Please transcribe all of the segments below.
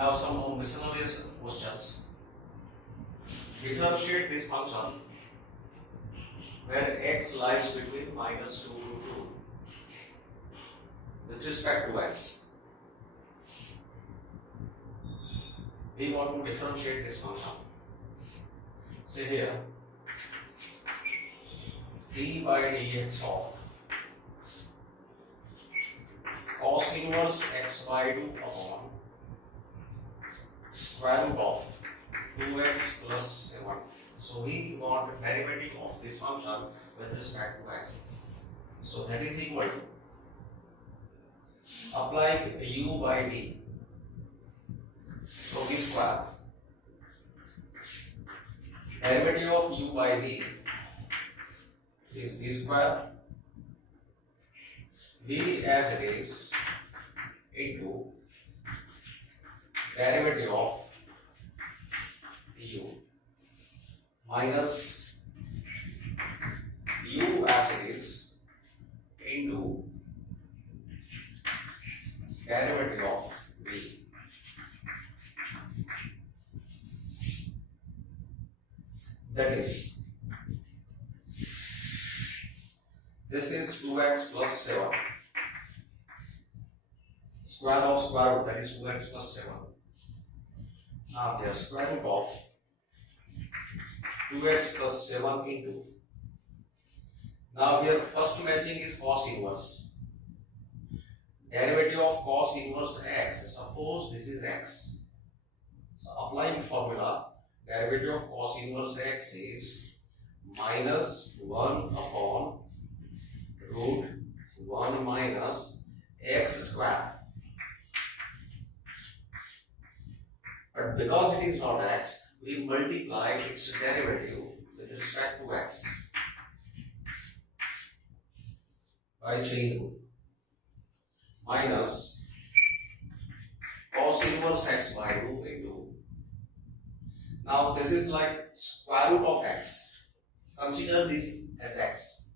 Now some more miscellaneous questions. Differentiate this function where x lies between minus 2 to 2 with respect to x. We want to differentiate this function. Say here d by dx of cos inverse x by 2 upon square root of 2x plus 7. So we want the derivative of this function with respect to x. So that is equal to applying u by d. So v square. Derivative of u by d is v square. V as it is into derivative of u minus u as it is into derivative of v. That is, this is 2x plus 7. Square of square root, that is 2x plus 7. Now here square root of 2x plus 7 into. Now here first matching is cos inverse. Derivative of cos inverse x. Suppose this is x. So applying formula, derivative of cos inverse x is minus 1 upon root 1 minus x square. But because it is not x, we multiply its derivative with respect to x by chain rule. Minus cos inverse x by 2 into. Now this is like square root of x. Consider this as x.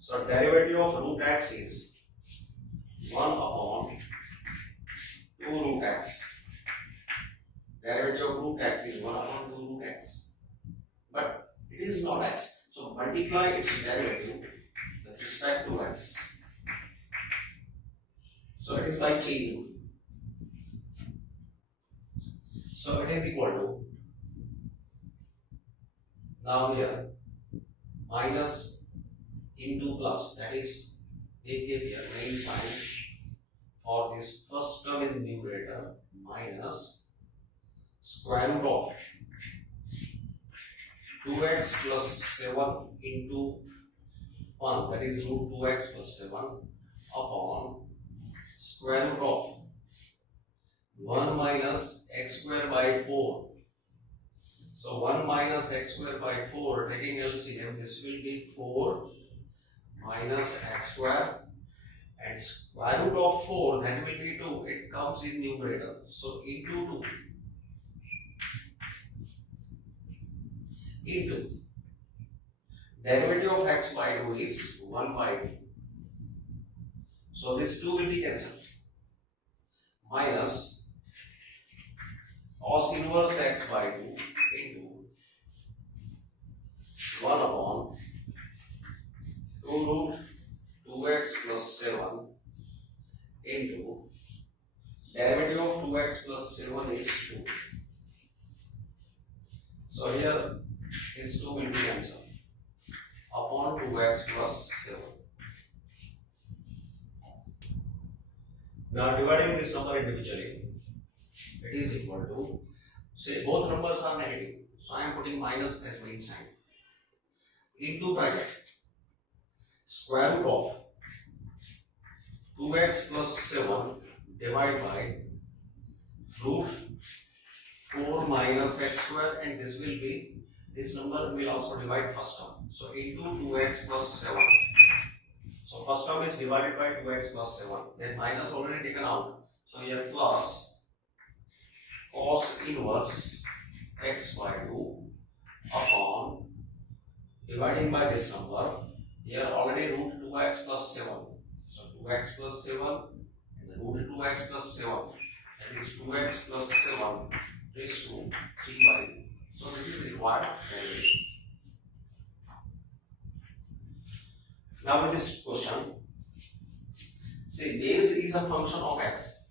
So derivative of root x is 1 upon 2 root x. Derivative of root x is 1 upon 2 root x. But it is not x. So multiply its derivative with respect to x. So it is by chain rule. So it is equal to, now here, minus into plus, that is, they give here main sign for this first term in the numerator, minus square root of 2x plus 7 into 1, that is root 2x plus 7 upon square root of 1 minus x square by 4. So 1 minus x square by 4, taking LCM, this will be 4 minus x square, and square root of 4, that will be 2. It comes in numerator. So into 2. Into derivative of x by 2 is 1 by 2. So this 2 will be cancelled. Minus cos inverse x by 2 into 1 upon 2 root 2x plus 7 into derivative of 2x plus 7 is 2. So here this 2 will be cancelled upon 2x plus 7. Now dividing this number individually, it is equal to, say both numbers are negative, so I am putting minus as main sign, into bracket square root of 2x plus 7 divided by root 4 minus x square, and this will be, this number will also divide first term, so into 2x plus 7. So first term is divided by 2x plus 7, then minus already taken out, so here plus cos inverse x by 2 upon dividing by this number, here already root 2x plus 7, so 2x plus 7 and root 2x plus 7, that is 2x plus 7 raised to 3 by 2. So this is required derivative. Now with this question, say base is a function of x,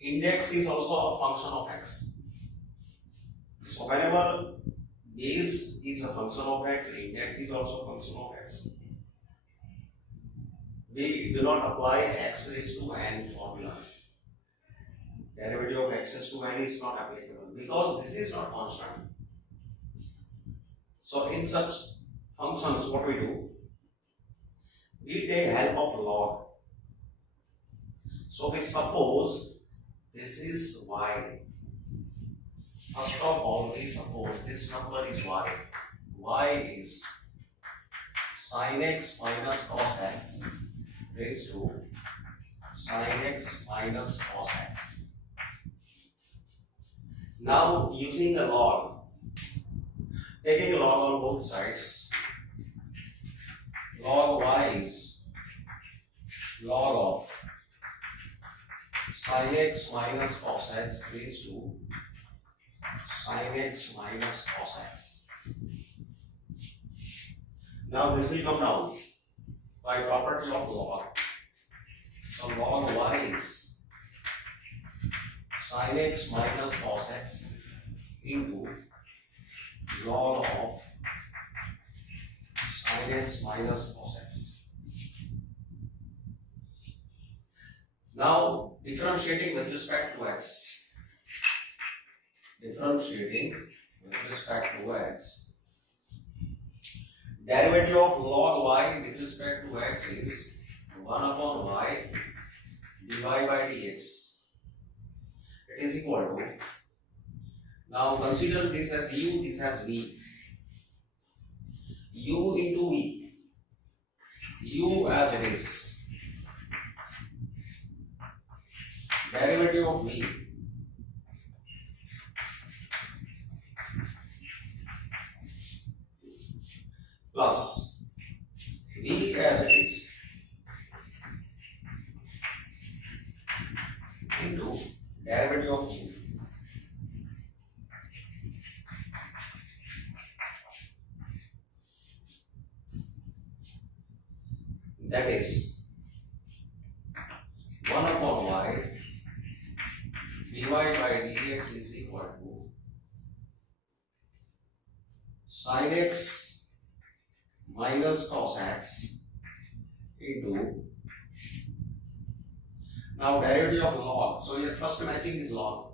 index is also a function of x. So whenever base is a function of x, index is also a function of x, we do not apply x raised to n formula. Derivative of x raised to n is not applicable because this is not constant. So in such functions, what we do? We take help of log. So we suppose this is y. First of all, we suppose this number is y. Y is sin x minus cos x raised to sin x minus cos x. Now using a log, taking a log on both sides, log y is log of sin x minus cos x raised to sin x minus cos x. Now this will come down by property of log. So log y is sin x minus cos x into log of sin x minus cos x. Now differentiating with respect to x. Differentiating with respect to x. Derivative of log y with respect to x is 1 upon y divided by dx. It is equal to, now consider this as u, this as v. U into v. U as it is. Derivative of v plus v as it is into derivative of u. That is 1 upon y divided by dx is equal to sin x minus cos x into, now derivative of log. So your first matching is log.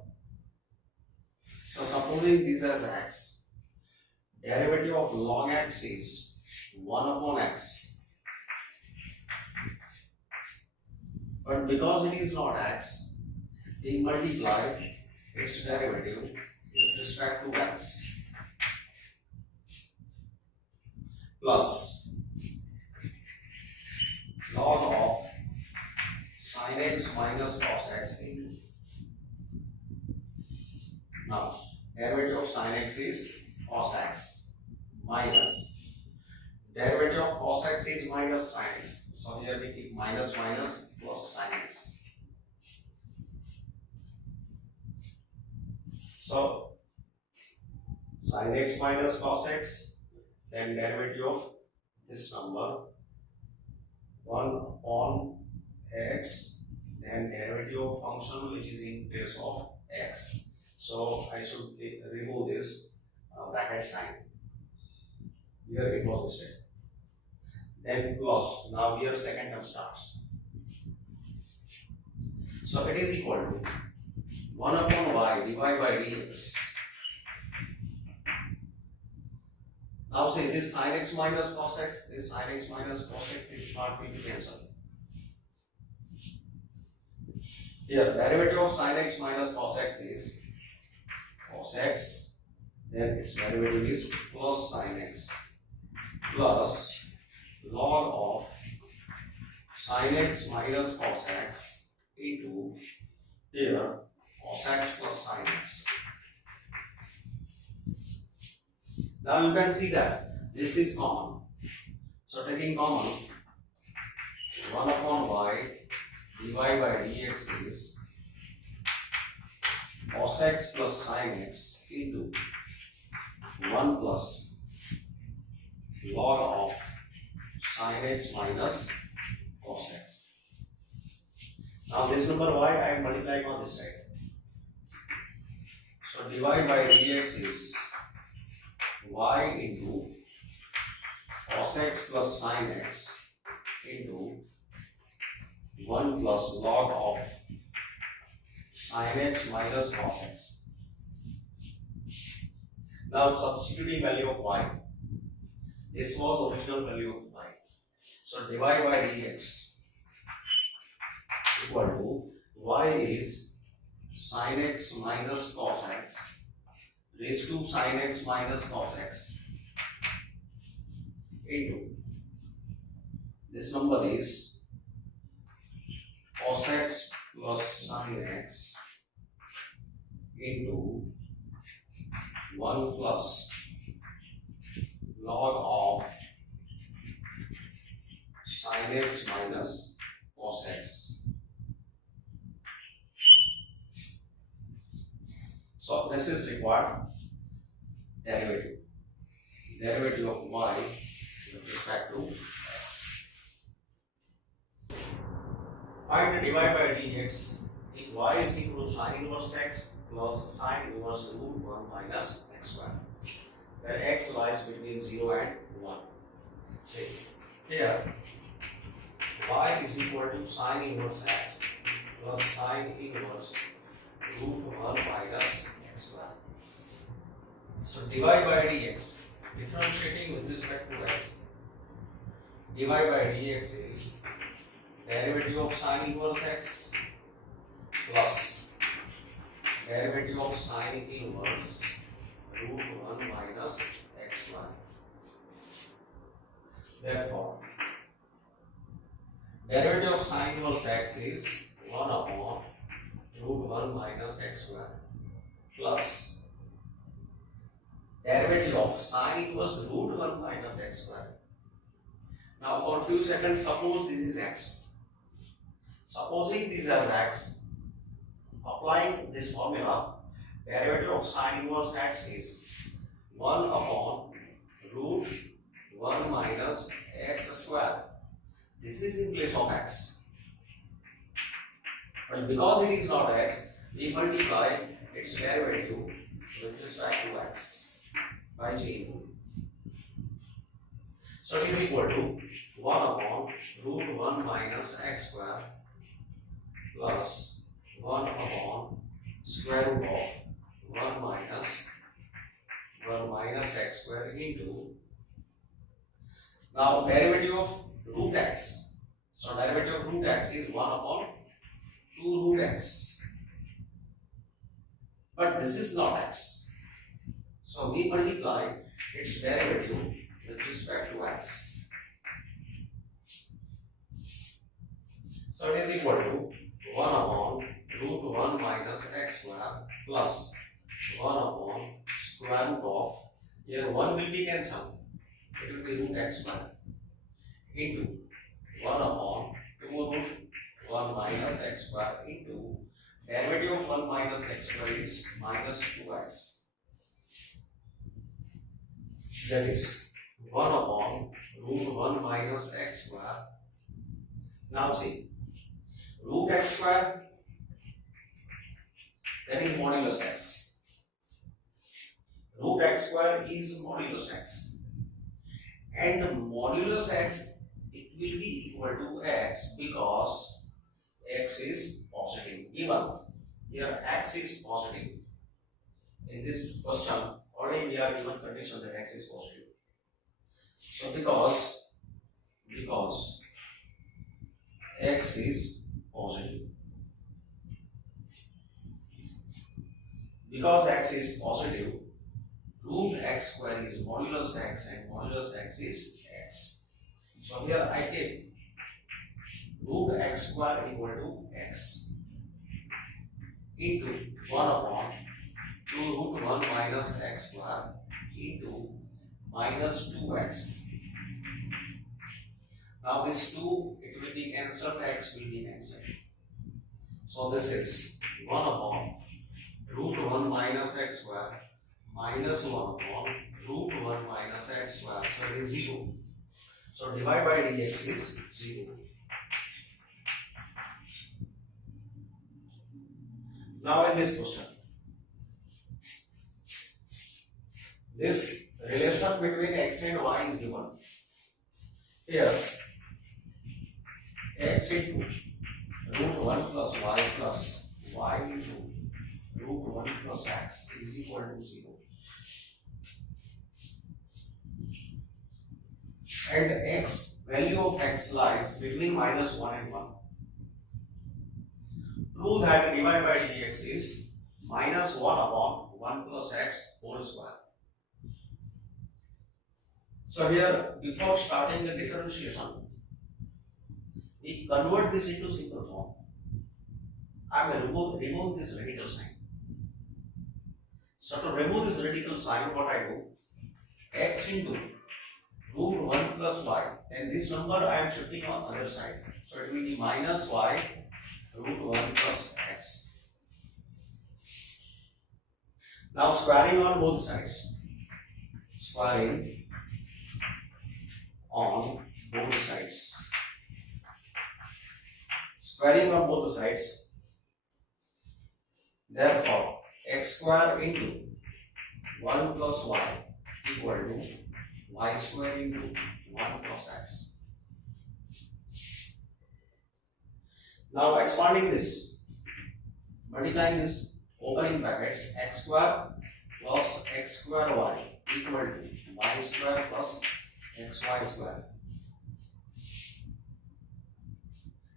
So supposing this as x, derivative of log x is 1 upon x. But because it is not x, we multiply its derivative with respect to x plus log of sin x minus cos x into. Now derivative of sin x is cos x minus derivative of cos x is minus sin x. So here we keep minus minus plus sin x. So sin x minus cos x, then derivative of this number 1 upon x, then derivative of function which is in place of x. So I should remove this bracket sign. Here it was mistake. Then plus, now here second term starts. So it is equal to 1 upon y divided by dx. Now say this sin x minus cos x, this sin x minus cos x, this part will be cancelled. Here derivative of sin x minus cos x is cos x, then its derivative is plus sin x plus log of sin x minus cos x into here cos x plus sin x. Now you can see that this is common. So taking common, 1 upon y divided by dx is cos x plus sin x into 1 plus log of sin x minus cos x. Now this number y I am multiplying on this side. So dy by dx is y into cos x plus sin x into 1 plus log of sin x minus cos x. Now substituting value of y. This was original value of y. So dy by dx equal to y is sin x minus cos x raised to sin x minus cos x into this number is cos x plus sin x into 1 plus log of sin x minus cos x. So this is required derivative of y with respect to x. Find dy by dx if y is equal to sin inverse x plus sin inverse root 1 minus x square, where x lies between 0 and 1. See, here y is equal to sin inverse x plus sin inverse root 1 minus x square. So dy by dx, differentiating with respect to x, dy by dx is derivative of sin inverse x plus derivative of sin inverse root 1 minus x square. Therefore, derivative of sin inverse x is 1 upon root 1 minus x square plus derivative of sin inverse root 1 minus x square. Now for a few seconds, suppose this is x. Supposing this as x, applying this formula, derivative of sin inverse x is 1 upon root 1 minus x square. This is in place of x. But because it is not x, we multiply its derivative with respect to x by changing. So it is equal to 1 upon root 1 minus x square plus 1 upon square root of 1 minus x square into, now derivative of root x. So derivative of root x is 1 upon 2 root x. But this is not x. So we multiply its derivative with respect to x. So it is equal to 1 upon root 1 minus x square plus 1 upon square root of, here 1 will be cancelled, it will be root x square into 1 upon 2 root 1 minus x square into derivative of 1 minus x square is minus 2x. That is 1 upon root 1 minus x square. Now see, root x square, that is modulus x. Root x square is modulus x. And modulus x, it will be equal to x because x is positive. Even here x is positive. In this question, already we are given condition that x is positive. So because x is positive, because x is positive, root x square is modulus x and modulus x is x. So here I take root x square equal to x into 1 upon 2 root 1 minus x square into minus 2x. Now this 2, it will be cancelled, x will be cancelled. So this is 1 upon root 1 minus x square minus 1 upon root 1 minus x square. So it is 0. So divide by dx is 0. Now in this question, this relation between x and y is given. Here x into root 1 plus y into root 1 plus x is equal to 0. And x, value of x lies between minus 1 and 1. Prove that dy by dx is minus 1 upon 1 plus x whole square. So here, before starting the differentiation, we convert this into simple form. I will remove this radical sign. So to remove this radical sign, what I do? X into root 1 plus y, and this number I am shifting on other side. So it will be minus y root 1 plus x. Now squaring on both sides. Squaring on both sides. Squaring on both sides. Therefore, x square into 1 plus y equal to y square into 1 plus x. Now expanding this, multiplying this, opening brackets, x square plus x square y equal to y square plus xy square.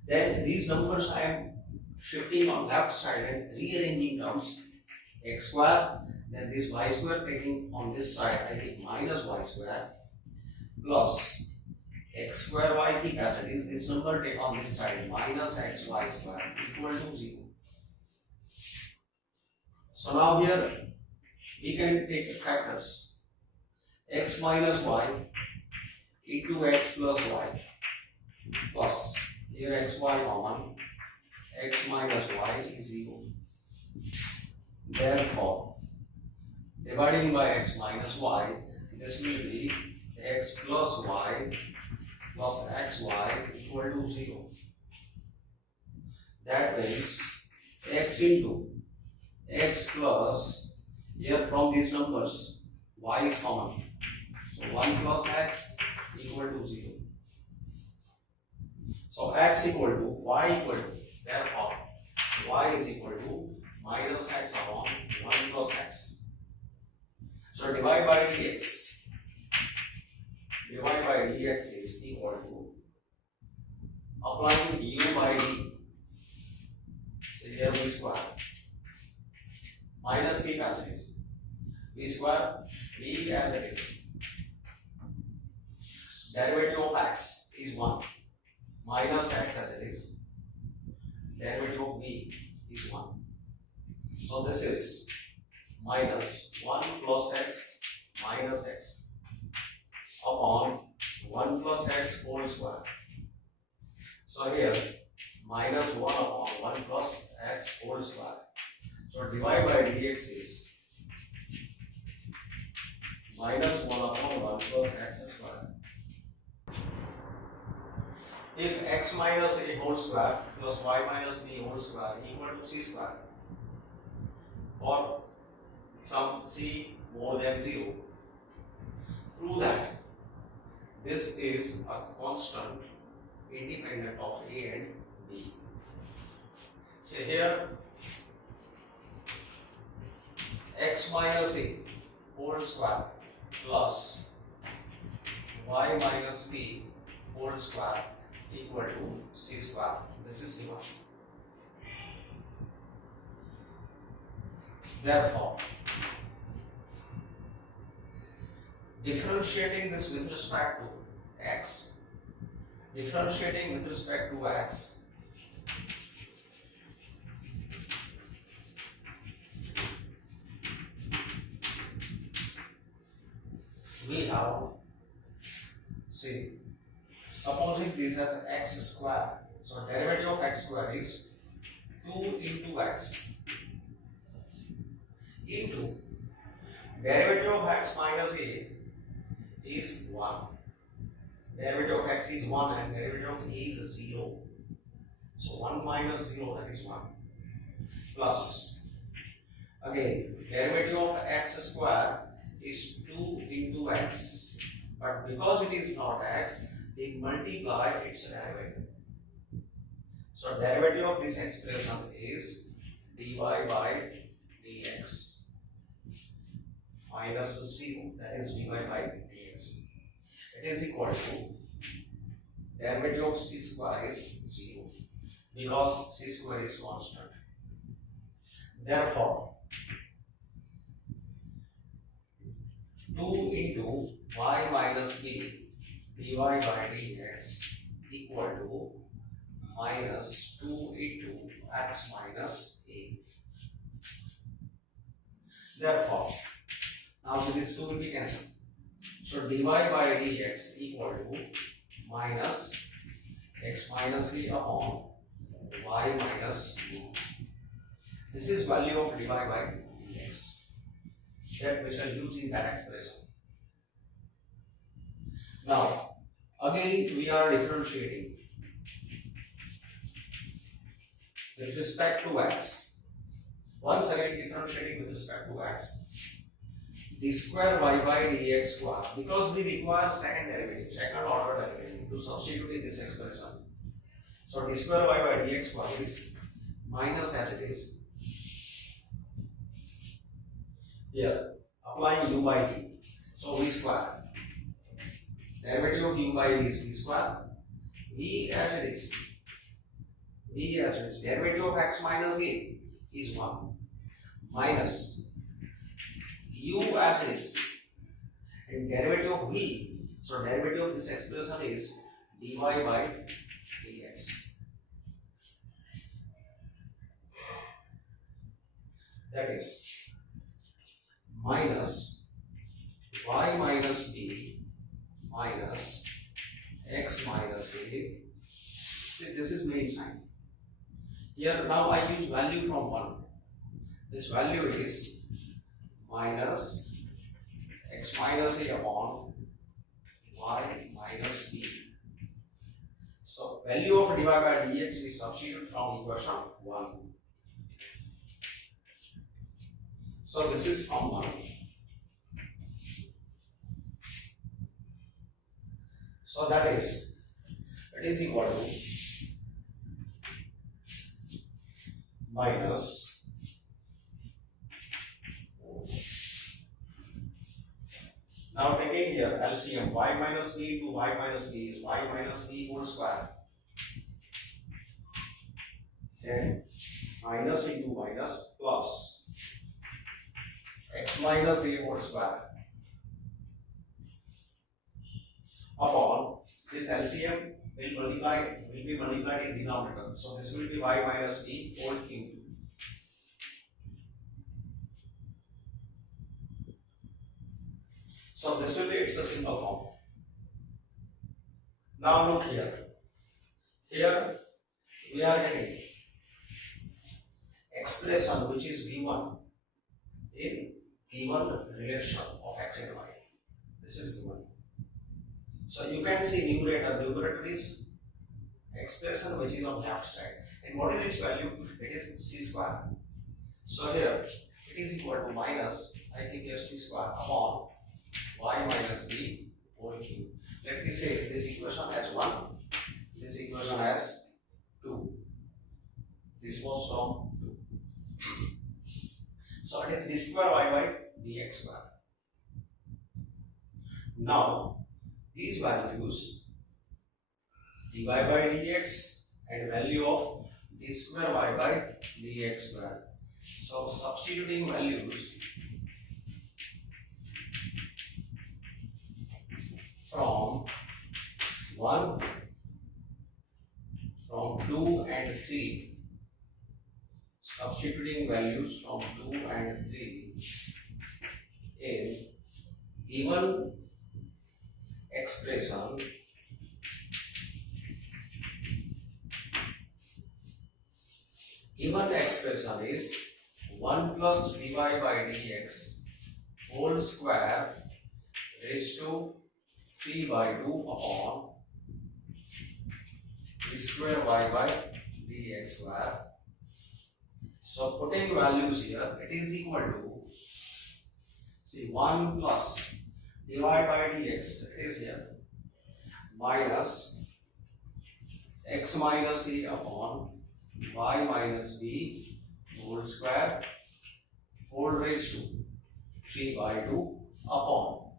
Then these numbers I am shifting on left side and rearranging terms. X square, then this y square taking on this side, I take minus y square plus x square y keep as it is. This number take on this side minus xy square equal to 0. So now here we can take factors. X minus y into x plus y plus here xy common, x minus y is 0. Therefore, dividing by x minus y, this will be x plus y plus xy equal to 0. That means x into x plus, here from these numbers y is common. So 1 plus x equal to 0. So x equal to y equal to, therefore y is equal to minus x upon 1 plus x. So divide by dx. Divide by dx is equal to applying du by d. So here v square minus v as it is. V square v as it is. Derivative of x is 1 minus x as it is. Derivative of v is 1. So this is minus 1 plus x minus x upon 1 plus x whole square. So here minus 1 upon 1 plus x whole square. So divide by dx is minus 1 upon 1 plus x square. If x minus a whole square plus y minus b whole square equal to c square, for some c more than 0, prove that this is a constant independent of a and b. Say here x minus a whole square plus y minus b whole square equal to c square. This is given. Therefore, differentiating this with respect to x, differentiating with respect to x, we have, see, supposing this as x square, so derivative of x square is 2 into x into derivative of x minus a is 1. Derivative of x is 1 and derivative of a is 0. So 1 minus 0, that is 1, plus again derivative of x square is 2 into x, but because it is not x, we multiply its derivative. So derivative of this expression is dy by dx minus 0, that is dy by dx. It is equal to derivative of c square is 0 because c square is constant. Therefore 2 into y minus b dy by dx equal to minus 2 into x minus a. Therefore, now so this 2 will be cancelled. So dy by dx equal to minus x minus a upon y minus b. This is value of dy by dx that we shall use in that expression. Now, again we are differentiating with respect to x. Once again differentiating with respect to x. D square y by dx square, because we require second derivative, second order derivative to substitute in this expression. So d square y by dx square is minus as it is. Here, applying u by d. So v square. Derivative of u by d is v square. V as it is. V as it is. Derivative of x minus a is 1. Minus u as it is. And derivative of v. So derivative of this expression is dy by dx. That is minus y minus b minus x minus a. See, this is main sign. Here now I use value from 1. This value is minus x minus a upon y minus b. So value of dy by dx we substitute from equation 1. So this is from 1. So that is, it is equal to minus now taking here LCM y minus b into y minus b is y minus b whole square, then minus into minus plus x minus a whole square upon this LCM will be multiplied in denominator. So this will be y minus b whole cube. So this will be its a simple form. Now look here. Here we are getting expression which is given in given relation of x and y. This is given. So you can see numerator is expression which is on left side. And what is its value? It is c square. So here it is equal to minus, I think here c square upon y minus b whole cube. Let me say this equation as 1, this equation as 2. This was from 2. So it is d square y by dx square. Now these values dy by dx and value of d square y by dx square. So substituting values from 1, from 2 and 3, substituting values from 2 and 3 in given expression is 1 plus dy by dx whole square raised to 3 by 2 upon d square y by dx square. So putting values here, it is equal to, see, 1 plus dy by dx, it is here, minus x minus a upon y minus b whole square whole raised to 3 by 2 upon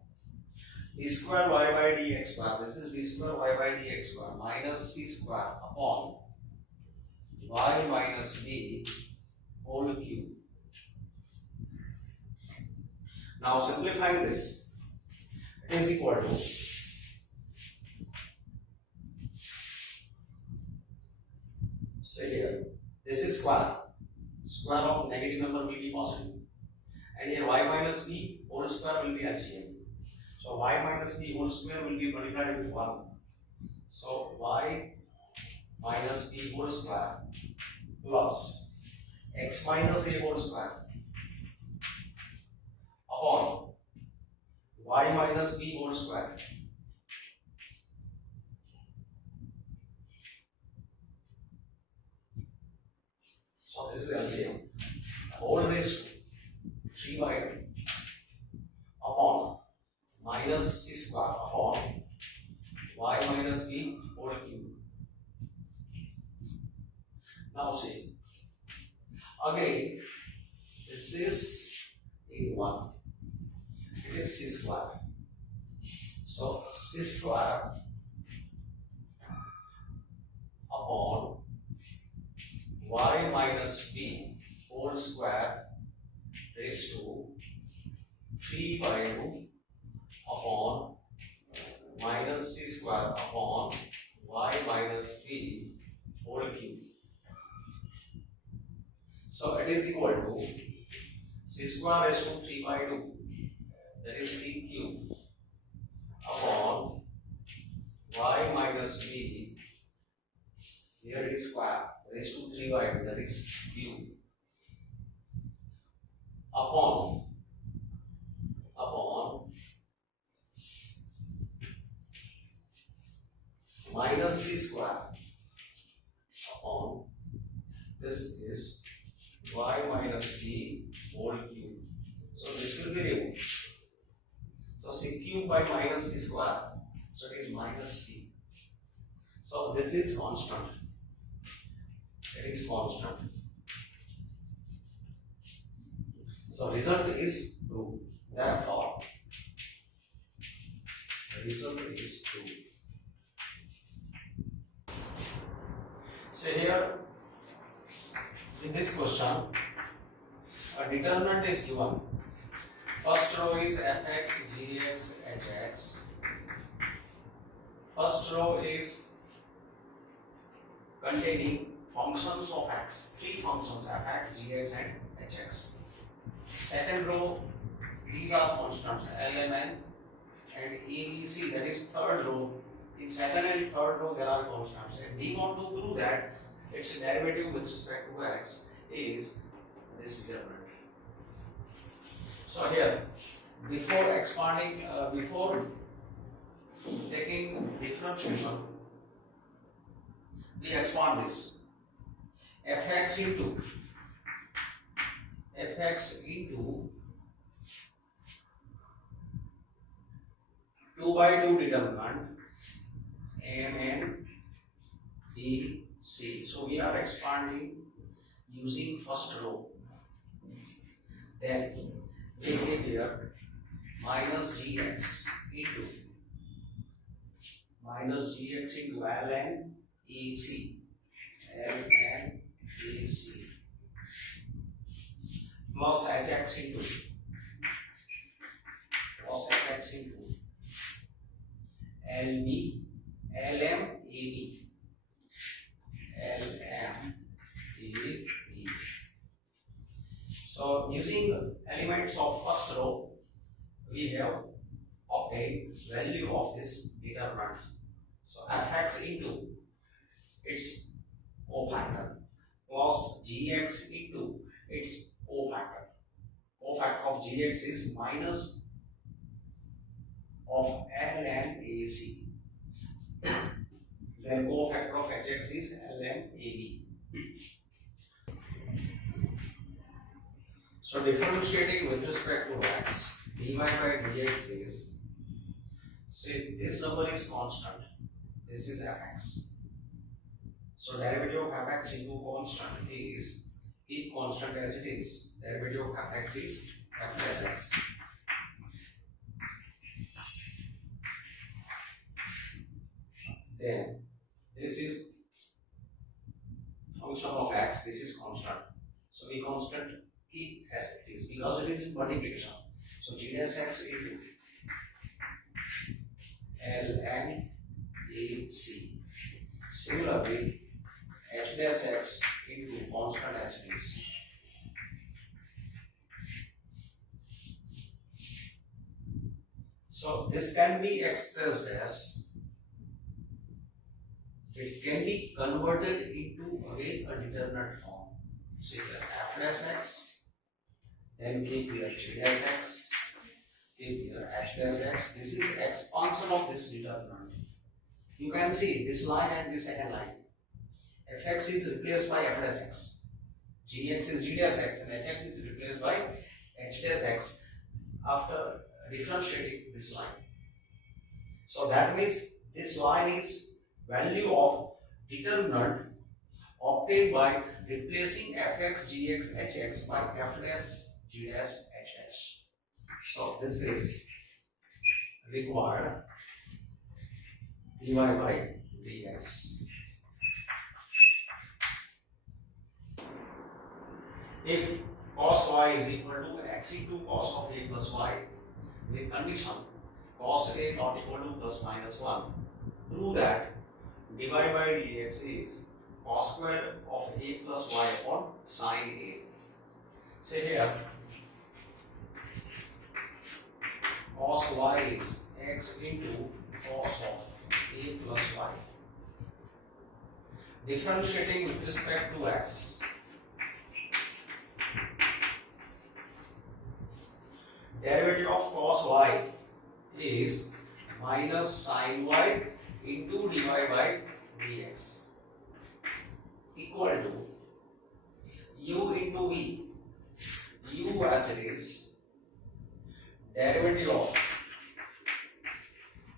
d square y by dx square, this is d square y by dx square, minus c square upon y minus b whole cube. Now simplifying this, it is equal to, say here, this is square of negative number will be positive, and here y minus b whole square will be LCM. So y minus b whole square will be multiplied with 1. So y minus b whole square plus x minus a whole square upon y minus b whole square. So this is LCM. Whole raised to 3 by 2 upon minus c square upon y minus b whole cube. Now see, again this is in 1, it is c square. So c square upon y minus b whole square raised to 3 by 2 upon minus c square upon y minus b whole cube. So it is equal to c square raised to 3 by 2, that is c cube, upon y minus b, here it is square, raised to 3 by 2, that is cube, upon minus c square upon, this is y minus b whole cube. So this will be removed. So c cube by minus c square, so it is minus c. So this is constant. It is constant. So result is true. Therefore, the result is true. So here in this question, a determinant is given. First row is fx, gx, hx. First row is containing functions of x, three functions fx, gx and hx. Second row, these are constants lmn and abc, that is third row. In second and third row there are constants, and we want to prove that its derivative with respect to x is this determinant. So here, before taking differentiation, we expand this. fx into 2 by 2 determinant mn dc. So we are expanding using first row. Then we give here minus gx into ln ac plus hx into lm ab. So using elements of first row, we have obtained value of this determinant. So fx into its cofactor plus gx into its cofactor gx is minus of ln ac. Then cofactor of hx is ln ab. So differentiating with respect to x, dy by dx is, say this number is constant, this is fx. So derivative of fx into constant is keep constant as it is. Derivative of fx is f plus x. Then this is function of x, this is constant. So we constant keep as it is because it is in multiplication. So g dash x into ln ac. Similarly, h dash x into constant as it is. So this can be expressed as, it can be converted into again a determinant form. So here f dash x, then keep here g dash x, keep here h dash x. This is expansion of this determinant. You can see this line and this second line. fx is replaced by f dash x, gx is g dash x, and hx is replaced by h dash x after differentiating this line. So that means this line is value of determinant obtained by replacing fx, gx, hx by f dash, g dash, h dash. So this is required dy by dx. If cos y is equal to x into cos of a plus y with condition cos a not equal to plus minus 1, prove that dy by dx is cos square of a plus y upon sin a. Say here cos y is x into cos of a plus y. Differentiating with respect to x, derivative of cos y is minus sin y into dy by dx equal to u into v, u as it is, derivative of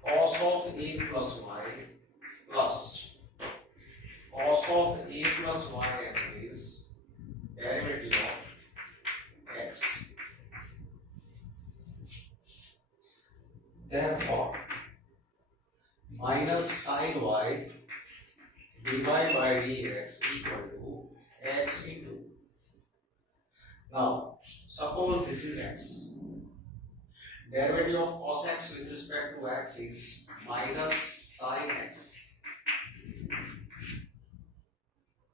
cos of a plus y plus cos of a plus y as it is, derivative of x. Therefore, minus sin y dy by dx equal to x into. Now, suppose this is x. Derivative of cos x with respect to x is minus sin x.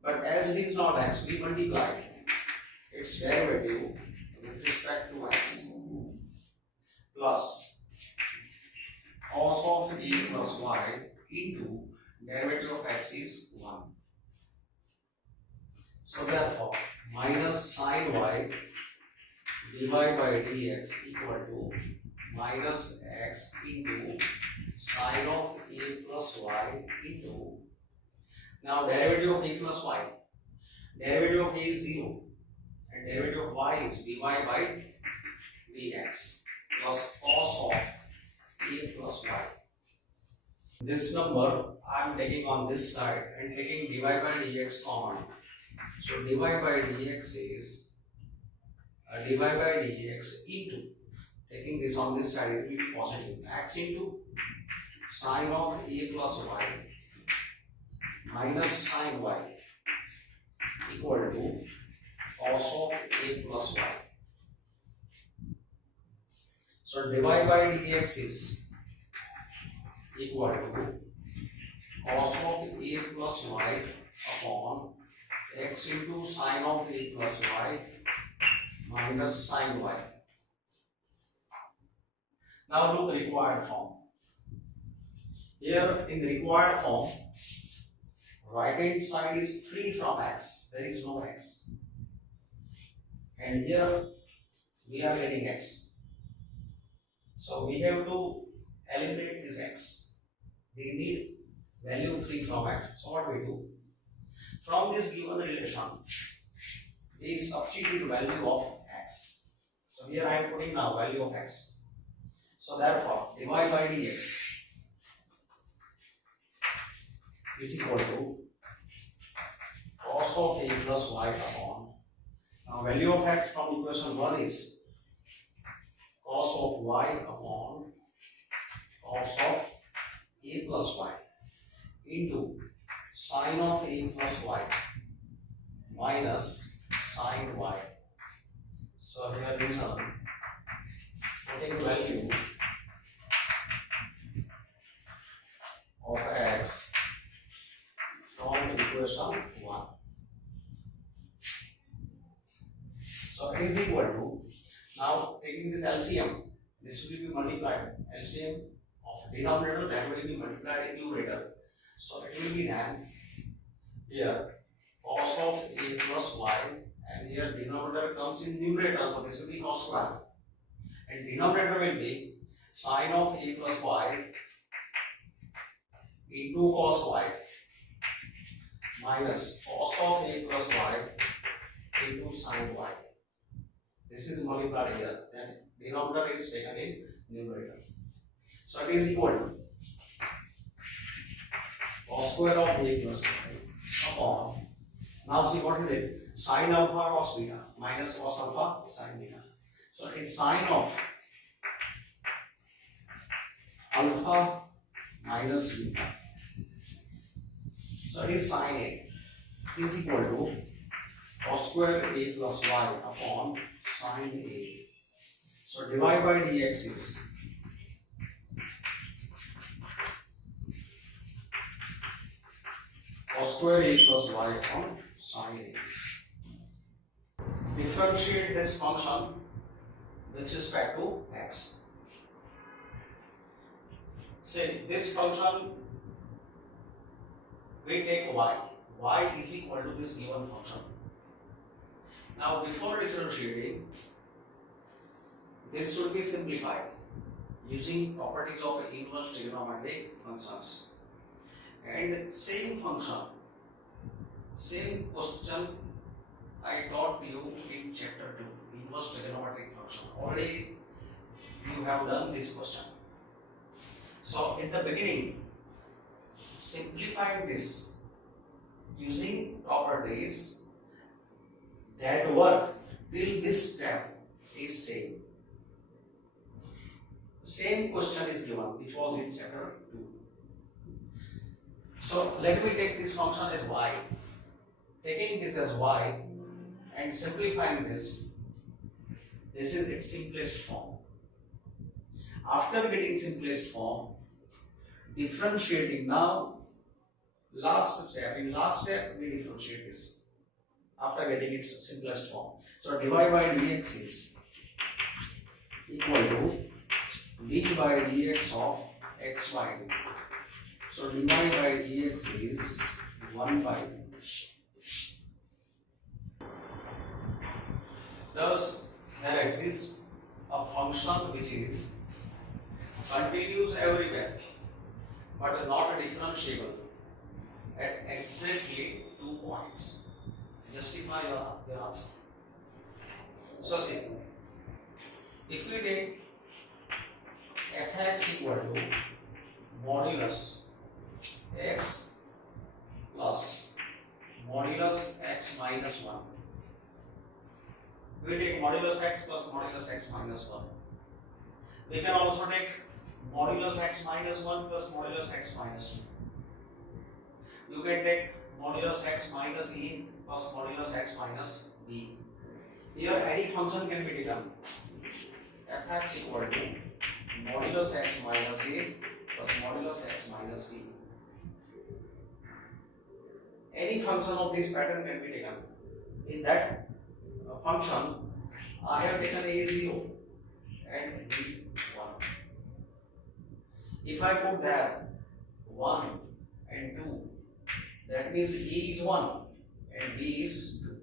But as it is not x, we multiply its derivative with respect to x plus cos of a plus y into derivative of x is 1. So therefore, minus sin y dy by dx equal to minus x into sin of a plus y into, now derivative of a plus y, derivative of a is 0 and derivative of y is dy by dx plus cos of a plus y. This number I am taking on this side and taking dy by dx common. So dy by dx is dy by dx into, taking this on this side, it will be positive, x into sin of a plus y minus sin y equal to cos of a plus y. So dy by dx is equal to cos of a plus y upon x into sin of a plus y minus sin y. Now look required form. Here in the required form, right hand side is free from x, there is no x. And here we are getting x. So we have to eliminate this x. We need value 3 from x. So what we do? From this given relation, we substitute value of x. So here I am putting now value of x. So therefore, divide by dx is equal to cos of a plus y upon. Now value of x from equation 1 is cos of y upon cos of a plus y into sin of a plus y minus sin y. So here this one, putting value of x from equation 1. So it is equal to, now taking this LCM, this will be multiplied, LCM of denominator that will be multiplied in numerator. So it will be then here cos of a plus y, and here denominator comes in numerator, so this will be cos y, and denominator will be sin of a plus y into cos y minus cos of a plus y into sin y. This is multiplied here, then denominator is taken in numerator. So it is equal to cos square of a plus y upon, now see what is it, sin alpha cos beta minus cos alpha sin beta. So it's sin of alpha minus beta. So it is sin a is equal to cos square a plus y upon sin a. So divide by dx is cos square a plus y upon sin a. Differentiate this function with respect to x. Say this function, we take y is equal to this given function. Now before differentiating, this should be simplified using properties of inverse trigonometric functions. And same function, same question I taught you in chapter 2, inverse trigonometric function. Already you have done this question. So in the beginning, simplifying this using properties that work till this step is same. Same question is given, which was in chapter 2. So let me take this function as y. Taking this as y and simplifying this is its simplest form. After getting simplest form, differentiating now, last step, in last step we differentiate this after getting its simplest form. So divide by dx is equal to d by dx of x by d. So divide by dx is 1 by d. Thus, there exists a function which is continuous everywhere but not differentiable at exactly 2 points. Justify your answer. So see, if we take fx equal to modulus x plus modulus x minus 1, we take modulus x plus modulus x minus 1. We can also take modulus x minus 1 plus modulus x minus 2. You can take modulus x minus e plus modulus x minus b. Here any function can be taken. Fx equal to modulus x minus a plus modulus x minus b. Any function of this pattern can be taken. In that function, I have taken a0 and b1. If I put there 1 and 2, that means e is 1 and b is 2.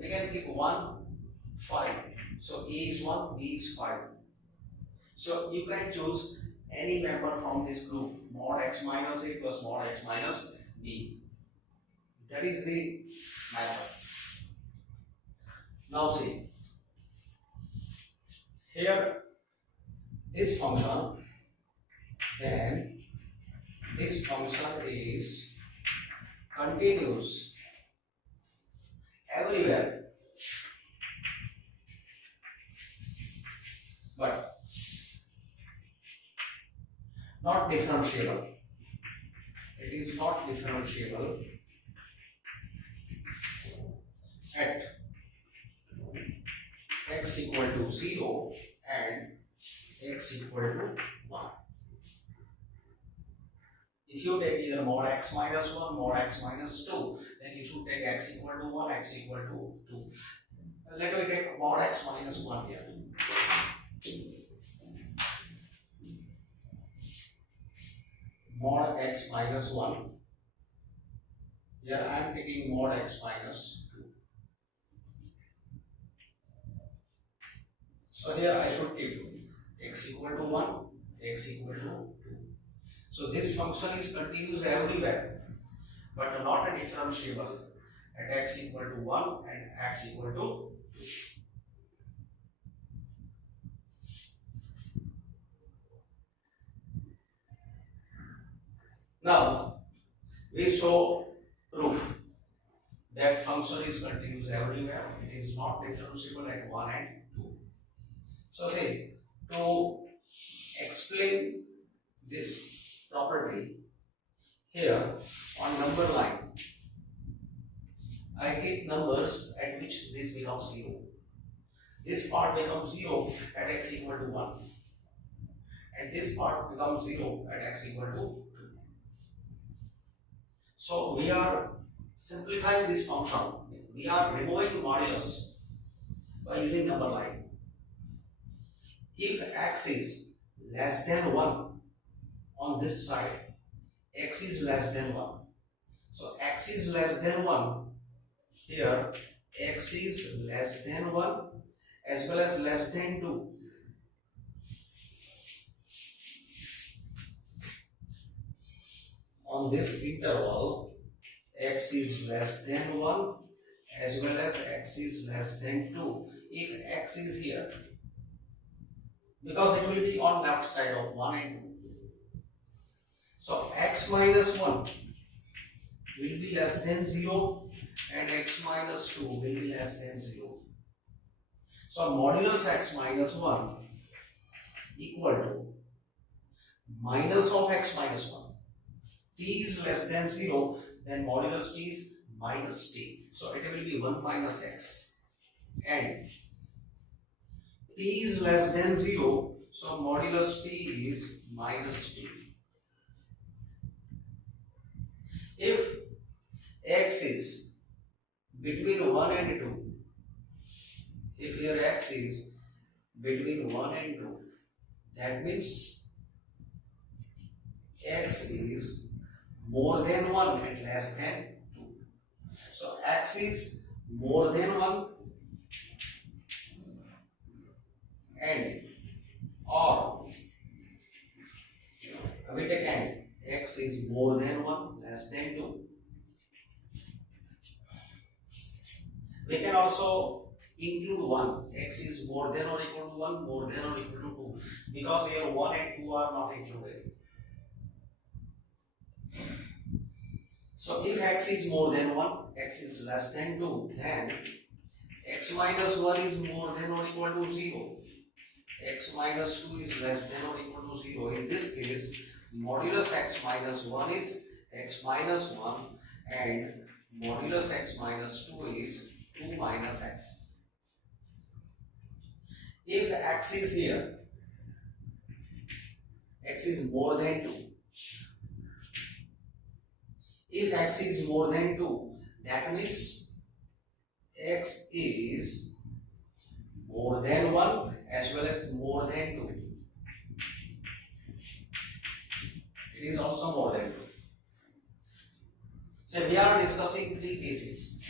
We can keep 1, 5 So A is 1, B is 5. So you can choose any member from this group, mod x minus A plus mod x minus B. That is the method. Now see, here this function, then this function is continuous everywhere, but not differentiable. It is not differentiable at x equal to 0 and x equal to 1. If you take either mod x minus 1, mod x minus 2, then you should take x equal to 1, x equal to 2. Let me take mod x minus 1 here. Mod x minus 1. Here I am taking mod x minus 2. So here I should give x equal to 1, x equal to 2. So this function is continuous everywhere, but not a differentiable at x equal to 1 and x equal to 2. Now we show proof that function is continuous everywhere. It is not differentiable at 1 and 2. So say, to explain this property, here on number line, I get numbers at which this becomes 0. This part becomes 0 at x equal to 1. And this part becomes 0 at x equal to 2. So we are simplifying this function. We are removing modulus by using number line. If x is less than 1 on this side, x is less than 1. So x is less than 1. Here x is less than 1 as well as less than 2. On this interval, x is less than 1 as well as x is less than 2. If x is here, because it will be on left side of 1 and 2. So x minus 1 will be less than 0 and x minus 2 will be less than 0. So modulus x minus 1 equal to minus of x minus 1. T is less than 0, then modulus t is minus t. So it will be 1 minus x. And t is less than 0, so modulus t is minus t. If x is between 1 and 2, if here x is between 1 and 2, that means x is more than 1 and less than 2. So x is more than 1 and or we take and x is more than 1 less than 2. We can also include 1. X is more than or equal to 1, more than or equal to 2, because here 1 and 2 are not included. So if x is more than 1, x is less than 2, then x minus 1 is more than or equal to 0. X minus 2 is less than or equal to 0. In this case, modulus x minus 1 is x minus 1 and modulus x minus 2 is 2 minus x. If x is here, x is more than 2. If x is more than 2, that means x is more than 1 as well as more than 2. It is also more than 2. So we are discussing three cases.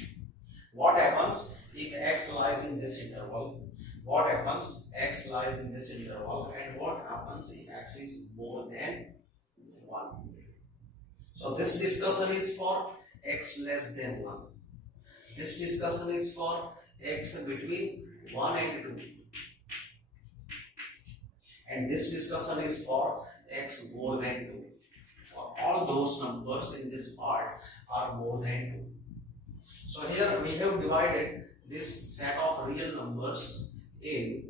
What happens if x lies in this interval? what happens, x lies in this interval, and what happens if x is more than 1. So this discussion is for x less than 1. This discussion is for x between 1 and 2. And this discussion is for x more than 2. For all those numbers in this part are more than 2. So here we have divided this set of real numbers in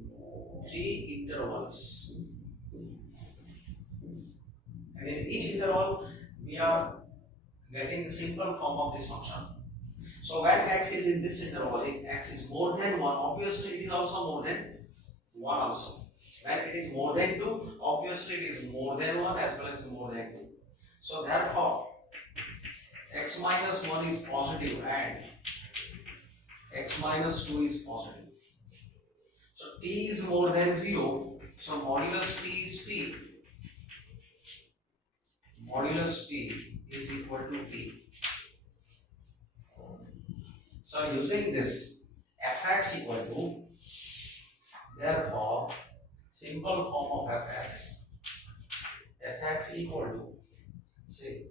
3 intervals. And in each interval we are getting the simple form of this function. So when x is in this interval, if x is more than 1, obviously it is also more than 1 also. When it is more than 2, obviously it is more than 1 as well as more than 2. So therefore, x minus 1 is positive and x minus 2 is positive. So t is more than 0, so modulus t is t. Modulus t is equal to t. So using this, fx equal to, therefore, simple form of fx equal to, see,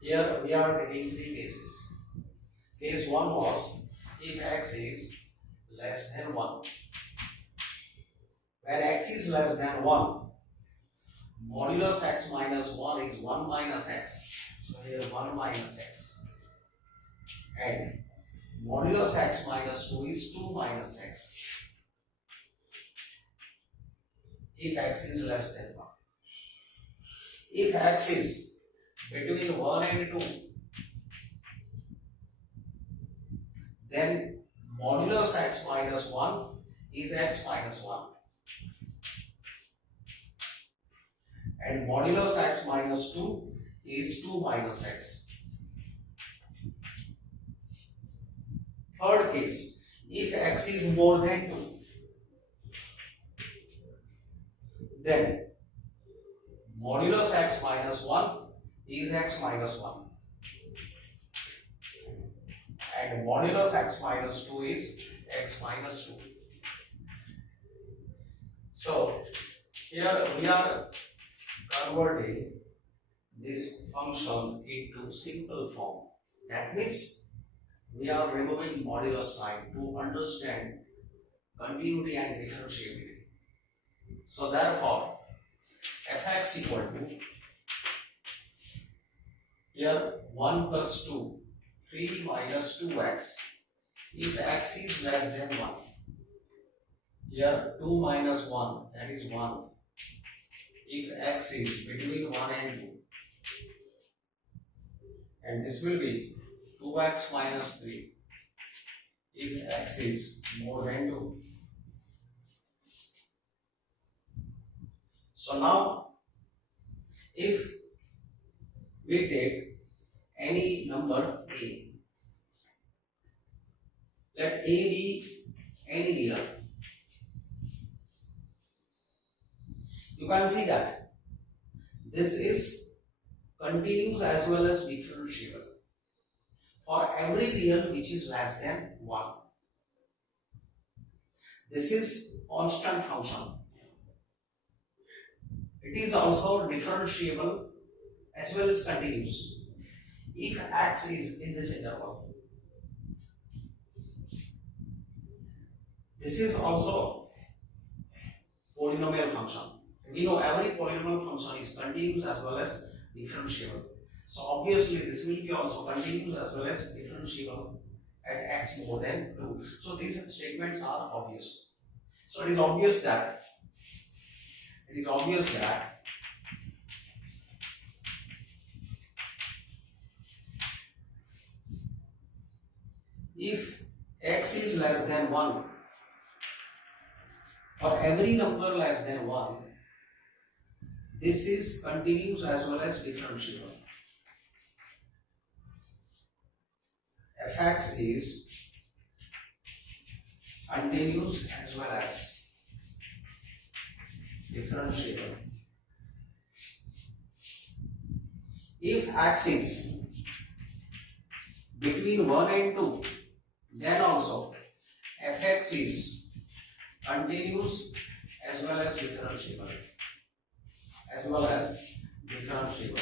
here we are taking 3 cases. Case 1 was if x is less than 1. When x is less than 1, modulus x minus 1 is 1 minus x. So here 1 minus x. And modulus x minus 2 is 2 minus x. If x is less than 1. If x is between 1 and 2, then modulus x minus 1 is x minus 1. And modulus x minus 2 is 2 minus x. Third case, if x is more than 2, then modulus x minus 1 is x minus 1. And modulus x minus 2 is x minus 2. So here we are converting this function into simple form. That means we are removing modulus sign to understand continuity and differentiability. So therefore, fx equal to, here 1 plus 2, 3 minus 2x, if x is less than 1. Here 2 minus 1, that is 1. If x is between 1 and 2. And this will be 2x minus 3 if x is more than 2. So now, if we take any number a, let a be any real, you can see that this is continuous as well as differentiable for every real which is less than 1. This is constant function. It is also differentiable as well as continuous if x is in this interval. This is also polynomial function. We know every polynomial function is continuous as well as differentiable. So obviously this will be also continuous as well as differentiable at x more than 2. So these statements are obvious. So it is obvious that if x is less than 1, for every number less than 1, this is continuous as well as differentiable. Fx is continuous as well as differentiable. If x is between 1 and 2, then also fx is continuous as well as differentiable, as well as differentiable.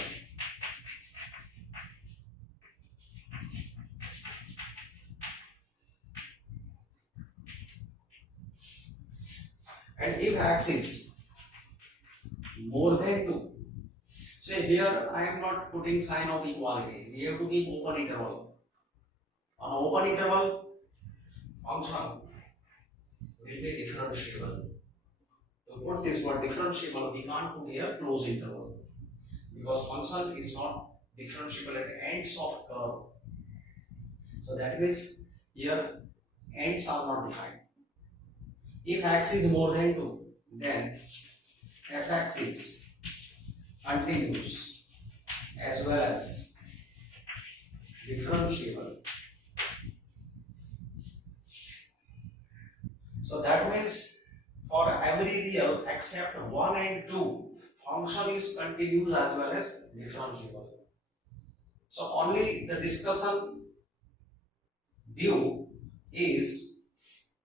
And if x is more than 2, say here I am not putting sign of equality, we have to give open interval. On open interval, function will be differentiable. To put this word differentiable, we can't put here closed interval, because function is not differentiable at ends of curve. So that means here ends are not defined. If x is more than 2, then fx is continuous as well as differentiable. So that means for every real except 1 and 2, function is continuous as well as differentiable. So only the discussion due is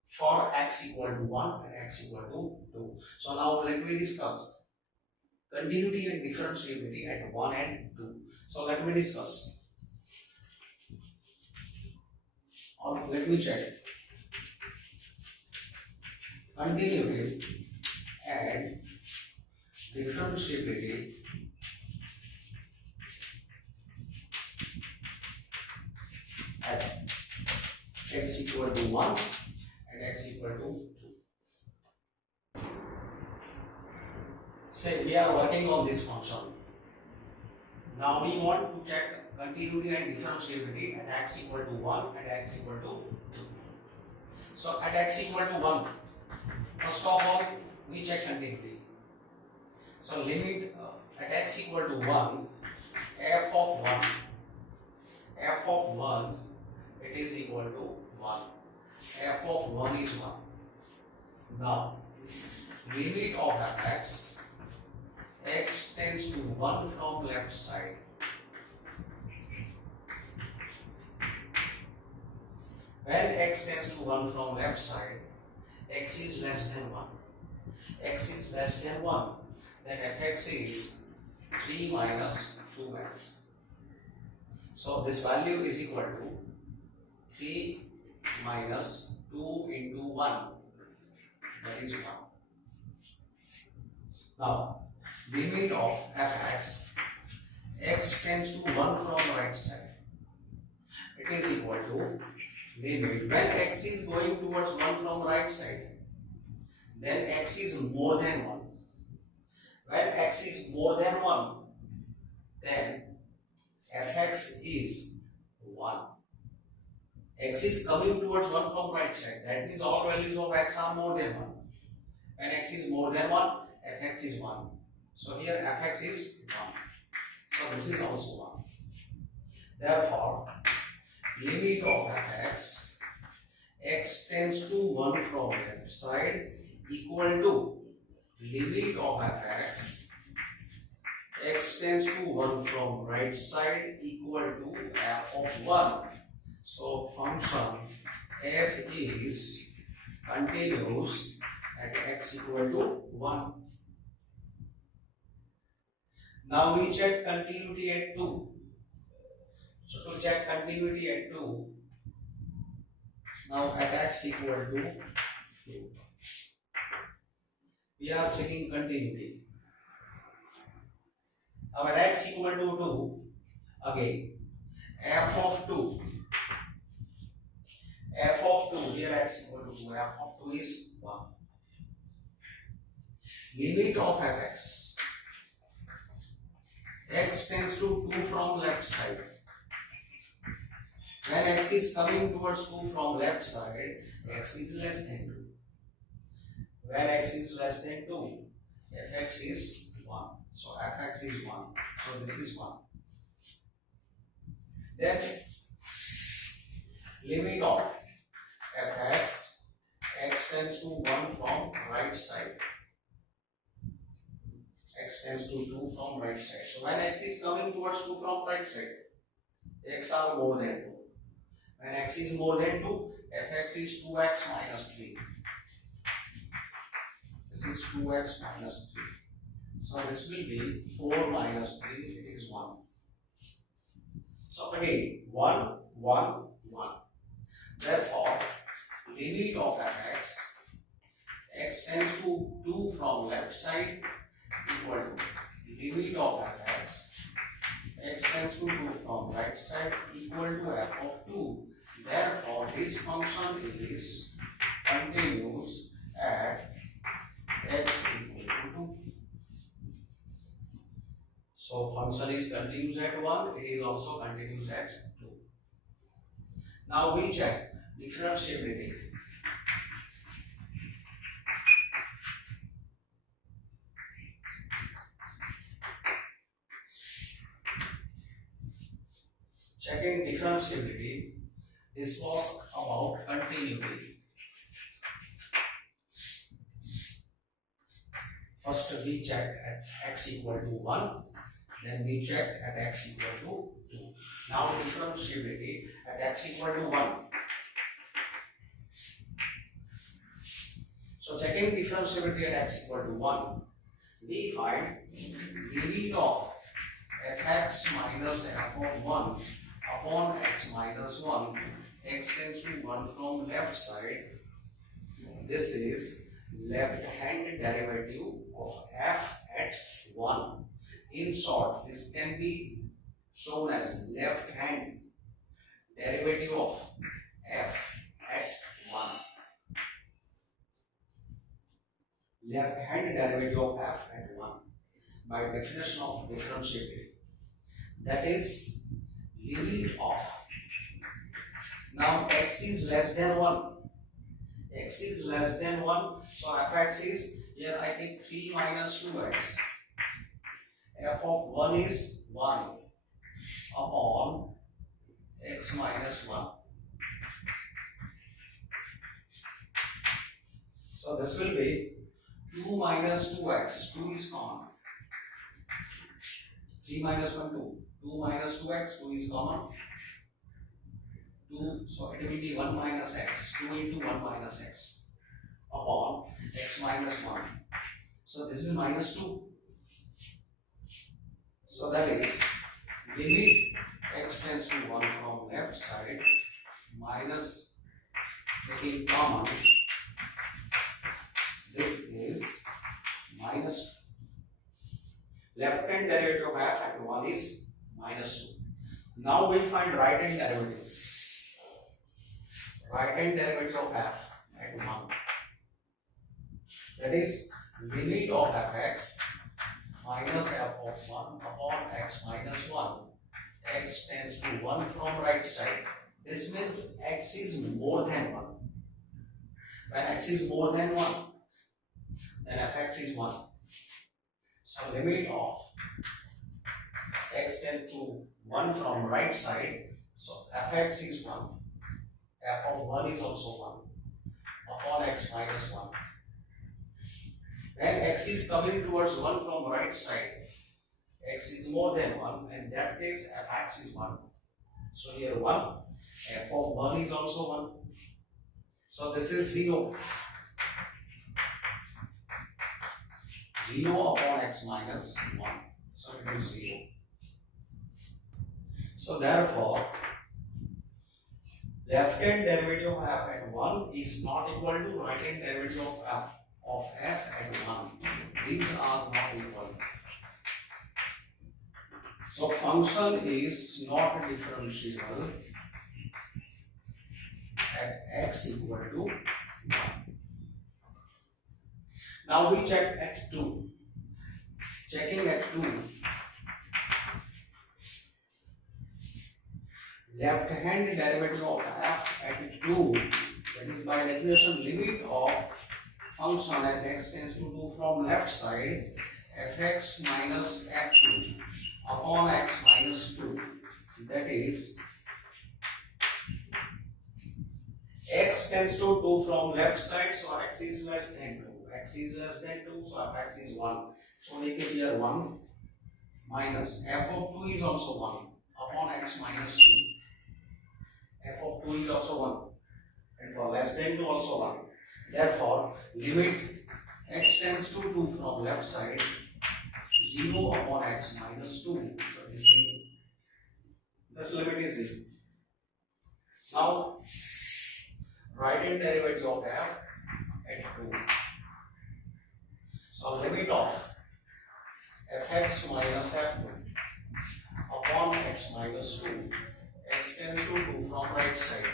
for x equal to 1 and x equal to 2. So now let me discuss continuity and differentiability at 1 and 2. So let me discuss, or let me check continuity and differentiability at x equal to 1 and x equal to 2. Say we are working on this function. Now we want to check continuity and differentiability at x equal to 1 and x equal to 2. So at x equal to 1, first of all we check continuity. So limit at x equal to 1, f of 1 it is equal to 1. F of 1 is 1. Now limit of fx, x tends to 1 from left side. When x tends to 1 from left side, x is less than 1. X is less than 1, then fx is 3 minus 2x. So this value is equal to 3 minus 2 into 1, that is 1. Now limit of fx, x tends to 1 from right side, it is equal to limit, when x is going towards 1 from right side, then x is more than 1. When x is more than 1, then fx is 1. X is coming towards 1 from right side, that means all values of x are more than 1. When x is more than 1, fx is 1. So here fx is 1. So this is also 1. Therefore, limit of fx, x tends to 1 from left side, equal to limit of fx, x tends to 1 from right side, equal to f of 1. So function f is continuous at x equal to 1. Now we check continuity at 2. So to check continuity at 2, now at x equal to 2, we are checking continuity. Now at x equal to 2, again f of 2, here x equal to 2, f of 2 is 1. Limit of fx, x tends to 2 from left side. When x is coming towards 2 from left side, x is less than 2. When x is less than 2, fx is 1. So fx is 1. So this is 1. Then limit of fx, x tends to 1 from right side. X tends to 2 from right side. So when x is coming towards 2 from right side, x are more than 2. When x is more than 2, fx is 2x minus 3. This is 2x minus 3. So this will be 4 minus 3, it is 1. So again, 1, 1, 1. Therefore, limit of fx, x tends to 2 from left side equal to limit of fx, x tends to 2 from right side equal to f of 2. Therefore, this function is continuous at x equal to 2. So function is continuous at 1, it is also continuous at 2. Now we check differentiability. Checking differentiability, this was about continuity. First we check at x equal to 1, then we check at x equal to 2. Now differentiability at x equal to 1. So checking differentiability at x equal to 1, we find limit of fx minus f of 1 upon x minus 1, x tends to 1 from left side. This is left hand derivative of f at 1. In short, this can be shown as left hand derivative of f at 1. Left hand derivative of f at 1 by definition of differentiability. That is limit of, now x is less than 1. X is less than 1, so fx is, here I take 3 minus 2x. F of 1 is 1 upon x minus 1. So this will be 2 minus 2x, 2 is common. 3 minus 1, 2. 2 minus 2x, 2 is common. 2, so it will be 1 minus x, 2 into 1 minus x upon x minus 1. So this is minus 2. So that is limit x tends to 1 from left side minus taking common. This is minus 2. Left hand derivative of f at 1 is minus 2. Now we find right hand derivative. Right hand derivative of f at 1. That is limit of fx minus f of 1 upon x minus 1. X tends to 1 from right side. This means x is more than 1. When x is more than 1, then fx is 1. So limit of x tends to 1 from right side. So fx is 1. F of 1 is also 1 upon x minus 1. When x is coming towards 1 from right side, x is more than 1, in that case fx is 1. So here 1, f of 1 is also 1. So this is 0. 0 upon x minus 1. So it is 0. So therefore, left hand derivative of f at 1 is not equal to right hand derivative of f at 1. These are not equal. So function is not differentiable at x equal to 1. Now we check at 2. Checking at 2. Left hand derivative of f at 2, that is by definition limit of function as x tends to 2 from left side, fx minus f2 upon x minus 2. That is x tends to 2 from left side, so x is less than 2. X is less than 2, so fx is 1. So make it here 1 minus f of 2 is also 1 upon x minus 2. F of 2 is also 1, and for less than 2 also 1. Therefore, limit x tends to 2 from left side, 0 upon x minus 2. So this 0. This limit is 0. Now, write in derivative of f at 2. So limit of fx minus f2 upon x minus 2. X tends to 2 from right side.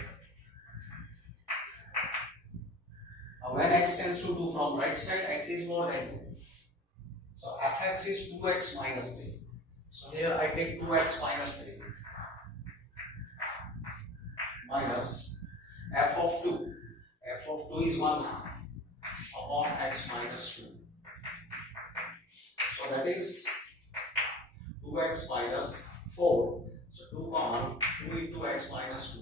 Now when x tends to 2 from right side, x is more than 2. So fx is 2x minus 3. So here I take 2x minus 3 minus f of 2. F of 2 is 1 upon x minus 2. So that is 2x minus 4. So 2 common, 2 into x minus 2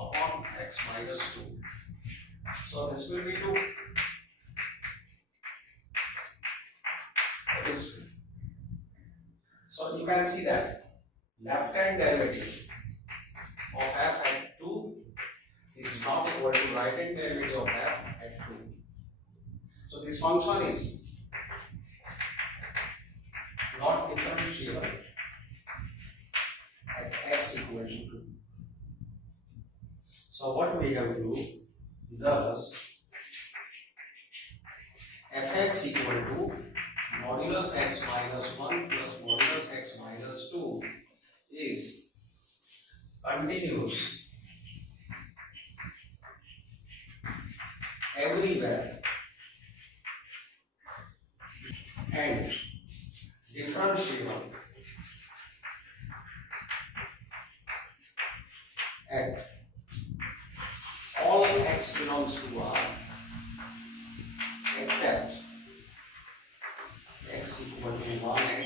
upon x minus 2. So this will be 2. That is 2. So you can see that left hand derivative of f at 2 is not equal to right hand derivative of f at 2. So this function is not differentiable at x equal to 2. So what we have to do, thus fx equal to modulus x minus 1 plus modulus x minus 2 is continuous everywhere and differentiable at all x belongs to R except x equal to 1 and